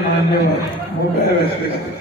मान्यवर मोठ्या व्यासपीठात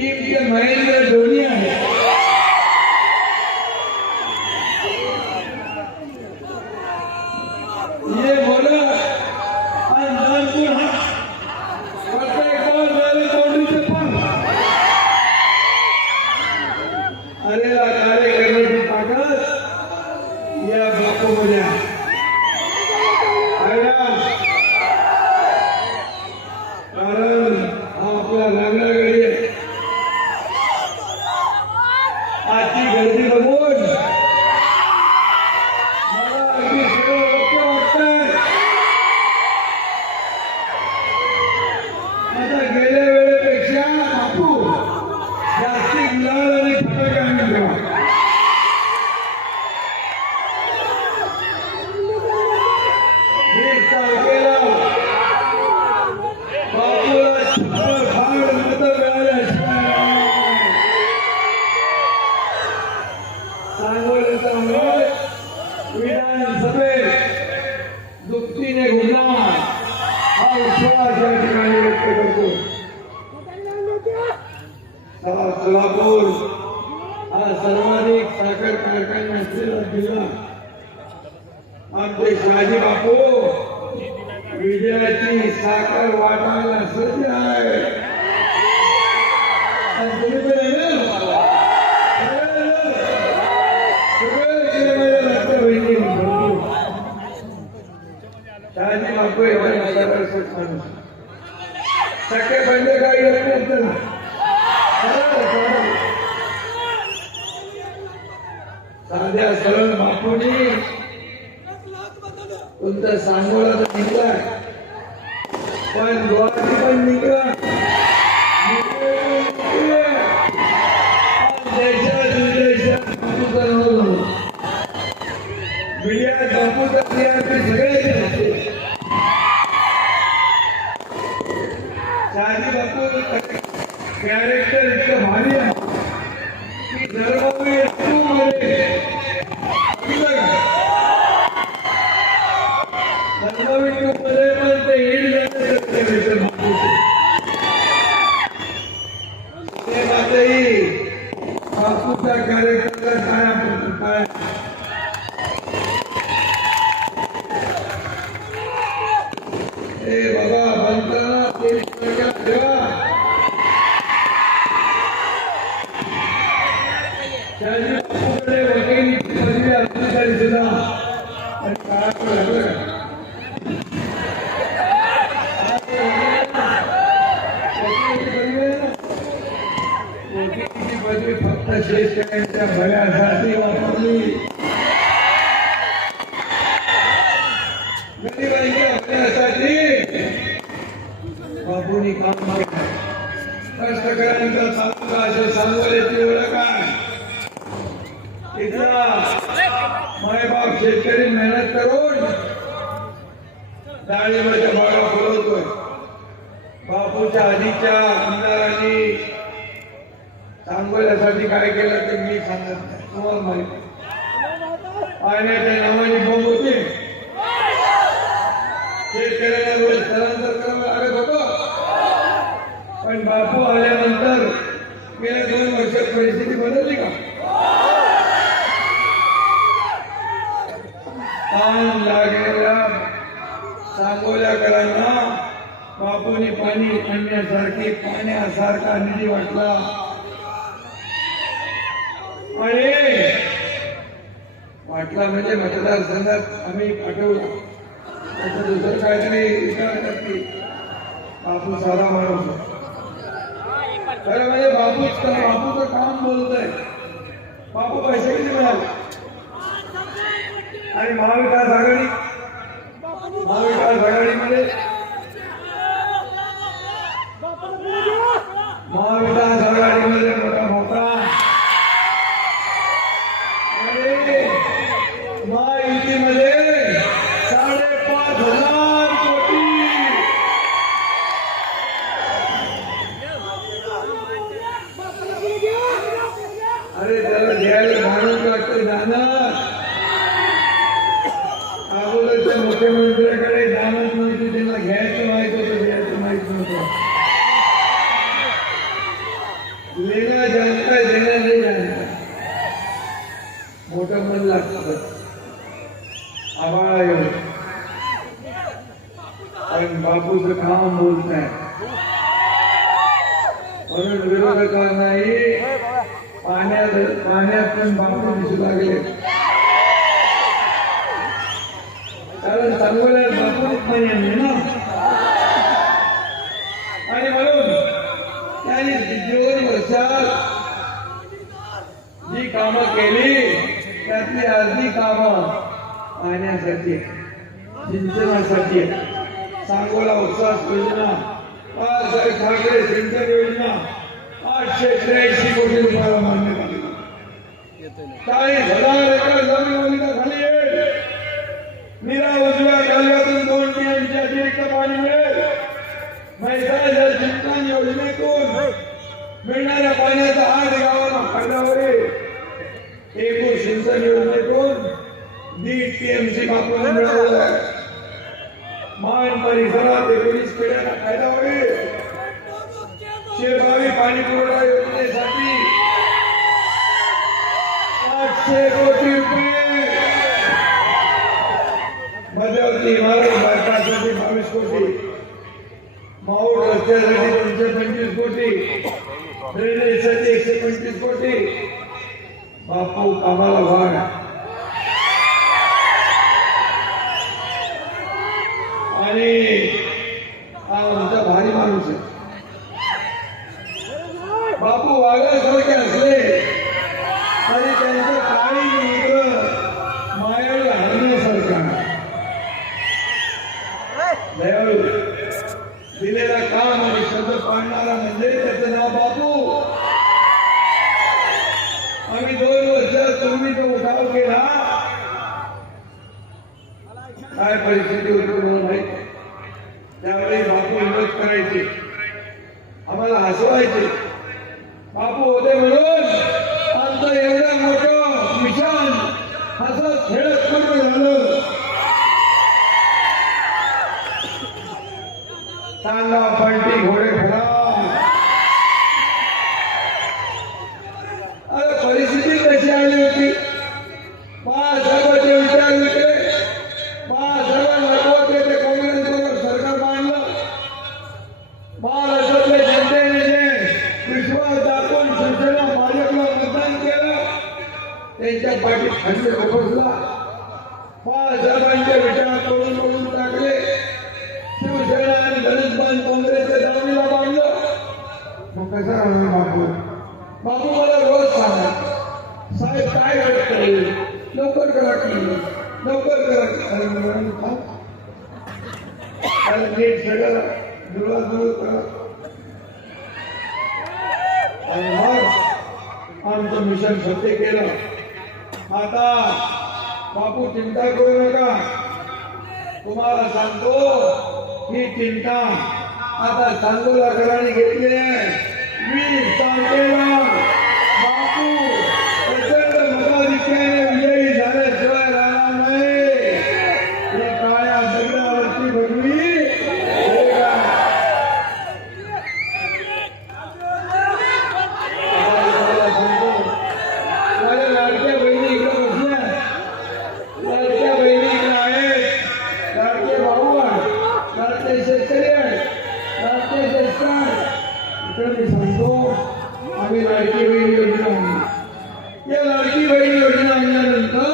एक महेंद्र धोनी आहे. आपले शाजी बापू विजयाची साखर वाटायला सज्ज आहे. शाजी बापू एवढ्या सगळे बंद काही साध्या सरळ बापूनी तुमचं सांगोला तर पण गोवाची पण निघला देशात विदेशात बापूचा सगळे Eh, कष्टकऱ्यांचा तालुका असे सांगोल्याची ओळख आहे इथला मायबाप शेतकरी मेहनत करून डाळिंबाच्या बाळा फुलवतोय. बापूच्या आधीच्या आमदारांनी सांगोल्यासाठी काय केलं ते मी सांगत नाही. तुम्हाला माहिती पाण्याच्या नावाने बोंब होते. शेतकऱ्यांना रोज स्थलांतर करावं लागत होतं. पण बापू आल्या गेल्या दोन वर्षात परिस्थिती बदलली का? ताण लागलेल्या सांगोल्याकरांना बापूने पाणी आणण्यासारखे पाण्यासारखा निधी वाटला. अरे वाटला म्हणजे मतदारसंघात आम्ही पाठवला. त्याचं दुसरं काहीतरी विचार करते बापू साधा माणूस. खरं म्हणजे बापूच बापूचं काम बोलत आहे बापू पैसे किती मिळाले? आणि महाविकास आघाडी? महाविकास आघाडीमध्ये? महाविकास आघाडीमध्ये मोठा मोठा आणि महायुतीमध्ये साडेपाच हजार कोटी अरे त्याला घ्यायला भाडून लागतं जाणार अगोदरच्या मुख्यमंत्र्याकडे जाणत नव्हती त्यांना घ्यायचं माहीत होतं घ्यायचं माहीत नव्हतं लेना जानता देना नाही जानता मोठं मन लागतं आबाळा येऊन पण बापूचं काम बोलत म्हणून विरोधकांनाही पाण्यात पाण्यात पण बापू दिसू लागले. कारण सांगोल्यात बापू पाणी ना. आणि म्हणून त्यांनी दोन वर्षात जी कामं केली त्यातली अर्धी कामं पाण्यासाठी सिंचनासाठी सांगोला उत्साह योजना. बाळासाहेब ठाकरे सिंचन योजना. आठशे त्र्याऐंशी कोटी रुपयाला मान्यता दिली चाळीस हजार एकर जमीन ड्रेनेजसाठी एकशे पंचवीस कोटी बापू कामाला भाग आहे. आणि हा आमचा भारी माणूस आहे बापू वाघासारखे असले तरी त्यांचं काही मित्र मायाळू हरण्यासारखा दयाळू दिलेला काम आणि शब्द पाळणारा म्हणजे त्याचं नाव बापू आम्ही दोन वर्ष तुम्ही तो उठाव केला काय परिस्थिती होती तुम्हाला त्यावेळी बापू हिंमत करायचे. आम्हाला हसवायचे. बापू होते म्हणून आमचं एवढं मोठं मिशन असं खेळत पूर्ण झालं. तांगा त्यांच्या पाठी खाली खपसला बाळासाहेबांच्या विचारात करून करून टाकले. शिवसेना आणि धनुषबान काँग्रेसचे दावणीला बांधलं. मग कसा राहणार बापू बापू मला रोज सांगा साहेब काय घडत लवकर करा की. लवकर करा की. आमचं मिशन सत्य केलं. आता बापू चिंता करू नका. तुम्हाला सांगतो ही चिंता आता सांगोला घराने घेतली आहे. मी तारखेला बापू प्रचंड मताधिक्याने विजयी झाल्याशिवाय राहणार नाही हे काळ्या दगडावरची भगवी हे काय? मला सांगतो, माझ्या लाडक्या बहिणी इकडे बसल्या लाडक्या बहिणी इकडे आहेत लाडके भाऊ आहेत लाडके शेतकरी आहेत लाडके शेतकरी इकडे मी सांगतो आम्ही लाडकी बहीण योजना आणली या लाडकी बहीण योजना आणल्यानंतर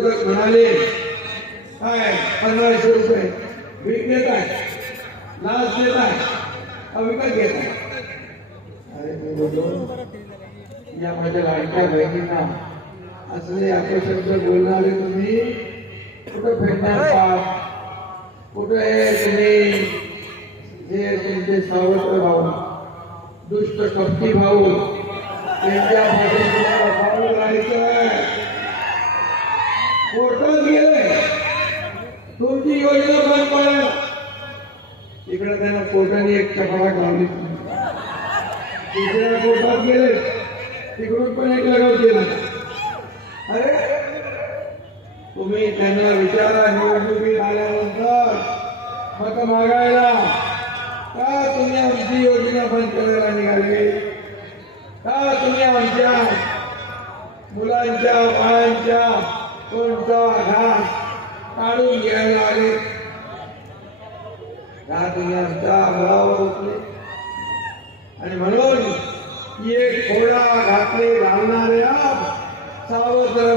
विरोधक म्हणाले काय? पंधराशे रुपये. भीक देत आहे. लाच देत आहे. विकत घेत आहे? अरे मी बोललो या माझ्या लाडक्या बहिणींना. असले अपशब्द बोलणारे तुम्ही कुठं फेडणार पाप? कुठं आहे तुम्ही हे तुमचे सावत्र भाऊ दुष्ट कपटी भाऊ. त्यांच्यापासून कोर्टात गेलंय. तुमची योजना बंद पडेल? इकडे त्यांना कोर्टाने एक चपराक लावली दुसऱ्या कोर्टात गेले तिकडून पण एक लगाव केला. अरे तुम्ही त्यांना विचारा निवडणुकीत आल्यानंतर मत मागायला. का तुम्ही आमची योजना बंद करायला निघाली? का तुम्ही आमच्या मुलांच्या बाळांच्या कोणता घास काढून घ्यायला आले का तुम्ही आमच्या मुलावर उठले आणि म्हणून एक घोडा घातले घालणाऱ्या सावत्र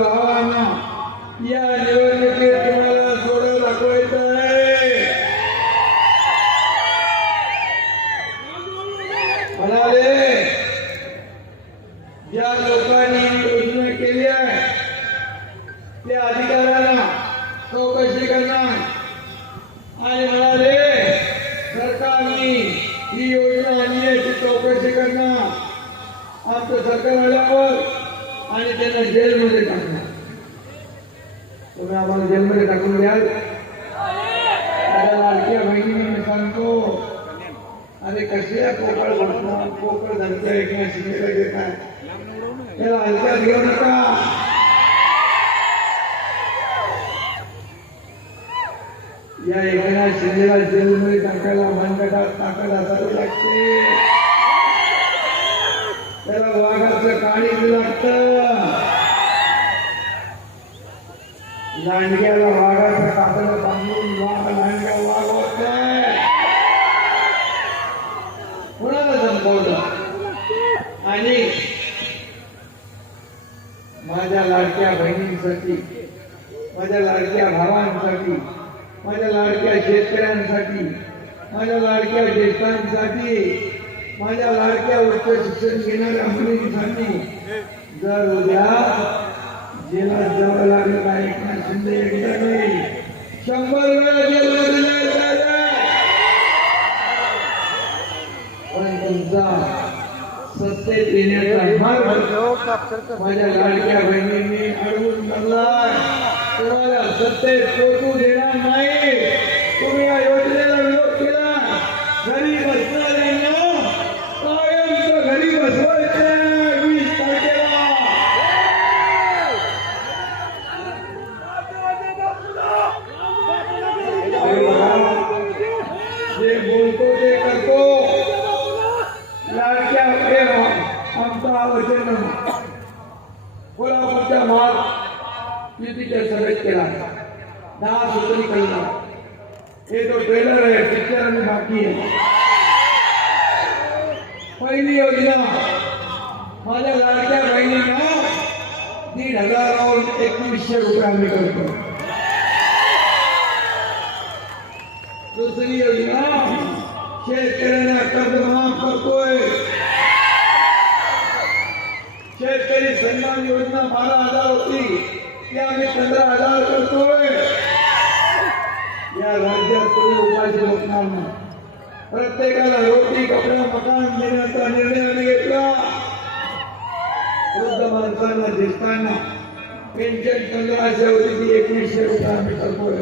याला हलक्यात घेऊ नका या एकनाथ शिंदेला जेलमध्ये टाकायला मनगटात ताकद असावी लागते त्याला वाघाचं काळीज लागत लांडग्याला वाघा कातडं बांधून वाघ लांडग्या वाघ होत नाही कोणाला संपवलं आणि माझ्या लाडक्या बहिणींसाठी माझ्या लाडक्या भावांसाठी माझ्या लाडक्या शेतकऱ्यांसाठी माझ्या लाडक्या ज्येष्ठांसाठी माझ्या लाडक्या उच्च शिक्षण घेणाऱ्या मुलींसाठी जर उद्या जेला जावं लागलं का एकनाथ शिंदे एकदा नाही शंभर वेळा जेला जायचं आहे. पण तुमचा सत्तेत येण्याचा मार्ग माझ्या लाडक्या बहिणींनी अडवून धरलाय तुम्हाला सत्तेत पोचू देणार नाही। तुम्ही या योजनेला विरोध केला घरी बसणाऱ्यांना कायमचं घरी बसवायचं वीस तारखेला अरे बघा, जे बोलतो ते करतो लाडक्या हे आमचा वचन कोल्हापूरच्या माल युतीच्या सभेत केला दहा सूत्री कळला हे तो ट्रेलर आहे पिक्चर आणि बाकी आहे पहिली योजना माझ्या लाडक्या बहिणींना दीड हजारावर एकवीसशे रुपये आम्ही करतो दुसरी योजना शेतकऱ्यांना कर्ज माफ करतोय कल्याण योजना बारा हजार होती. ती आम्ही पंधरा हजार करतोय. या राज्यात कोणी उपाशी बसणार नाही. प्रत्येकाला रोटी कपडा मकान देण्याचा निर्णय आम्ही घेतला. वृद्ध माणसांना ज्येष्ठांना पेन्शन पंधराशे होती ती एकवीसशे रुपये आम्ही करतोय.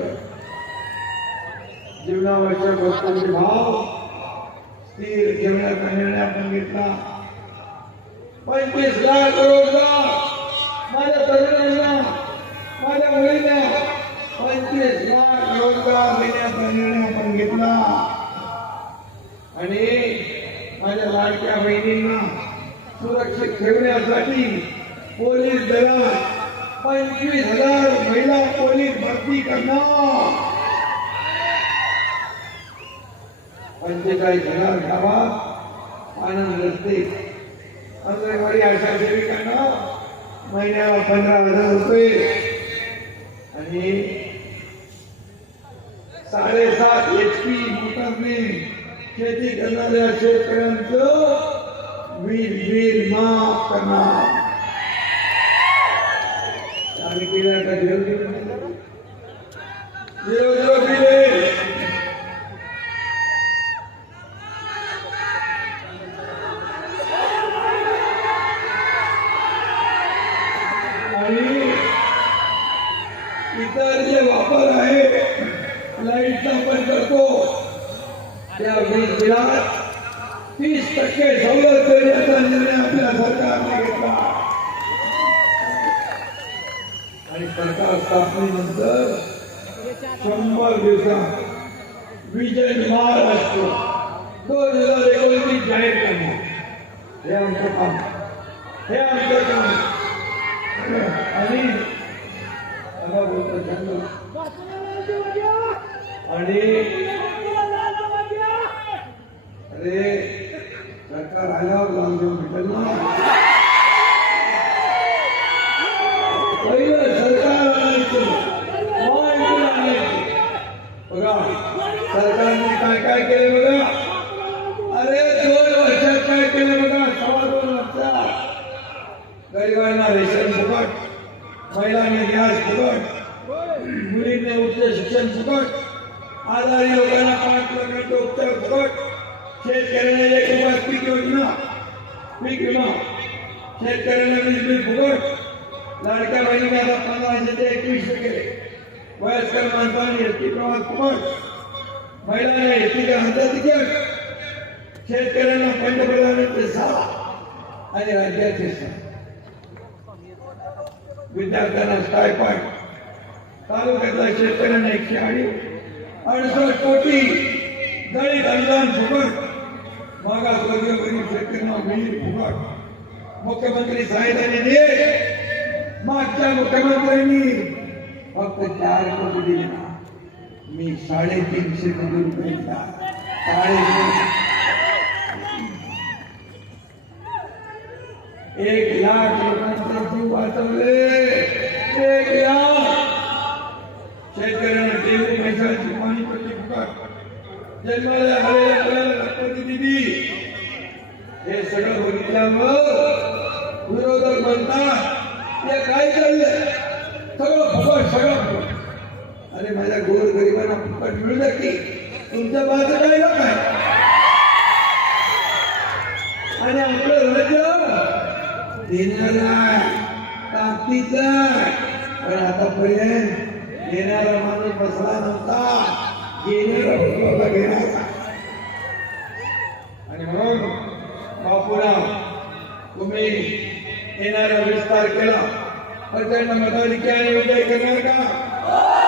जीवनावश्यक वस्तूंचे भाव स्थिर ठेवण्याचा निर्णय आपण घेतला. पंचवीस लाख रोजगार माझ्या तरुणांना माझ्या मुलींना पंचवीस लाख रोजगार देण्याचा निर्णय आपण घेतला. आणि माझ्या लाडक्या बहिणींना सुरक्षित ठेवण्यासाठी पोलीस दलात पंचवीस हजार महिला पोलीस भरती करणार. पंचेचाळीस हजार गावात आनंद रस्ते अंगणवाडी आशा सेविकांना महिन्याला पंधरा हजार रुपये आणि साडेसात एच पी मोटरने शेती करणाऱ्या शेतकऱ्यांचं वीज बिल माफ करणार. आम्ही केलं का zero zero zero zero bill आणि इतर जे वापर आहे लाईटचा पण करतो त्या वीज बिलात तीस टक्के सवलत देण्याचा निर्णय आपल्या सरकारने घेतला आणि सरकार स्थापनेनंतर शंभर दिवसात विजय महाराष्ट्र दोन हजार एकोणतीस जाहीर करणार हे आमचं काम. हे आमचं काम. आणि आता बोलतो जंगल. आणि अरे सरकार आल्यावर लावून देऊ भेटेल ना पहिलं सरकार आणायचं मग ऐकून आणायचं बघा सरकारने काय काय केले बघा अरे दोन वर्षात काय केलं बघा सव्वा दोन वर्षात गरिबांना रेशन फुकट महिलांना फुकट मुलींना उच्च शिक्षण फुकट. आजारी लोकांना पाच लाखांचा उपचार फुकट. शेतकऱ्यांना एक रुपयात पीक योजना. पीक विमा. शेतकऱ्यांना वीज बिल फुकट. लाडक्या बहिणीने आता पंधराशे ते एकवीसशे केले वयस्कर माणसांनी एसटी प्रवास फुकट. महिलांना एस टी तिकीट. शेतकऱ्यांना पंतप्रधानांचे सहा. आणि राज्याचे सहा. विद्यार्थ्यांना स्टायपॉइंट तालुक्यातल्या शेतकऱ्यांना एकशे आणि अडसष्ट कोटी दळीत अनुदान फुकट. मागासवर्गीय गरीब शेतकऱ्यांना विहीर फुकट. मुख्यमंत्री साहेबांनी निधी मागच्या मुख्यमंत्र्यांनी फक्त चार कोटी दिले मी साडेतीनशे कोटी रुपये दिला. एक लाख लोकांचे जीव वाचवले. एक लाख. शेतकऱ्यांना टेबल पैशाची पाणी पट्टी फुकट जन्माला आलेल्या मुलाला रक्ताची दिली हे सगळं बघितल्यावर विरोधक म्हणतात हे काय चाललंय? सगळं फुकट सगळं अरे माझ्या गोर गरिबांना फुकट मिळू नक्की तुमचं माझं काय ना काय? आणि आपलं देणारा ताकदीचा पण आतापर्यंत देणारा माणूस बसला नव्हता. घेणारा बसला घेणारा आणि म्हणून बापूराव तुम्ही येणारा विस्तार केला प्रचंड मताधिक्याने विजय करणार का?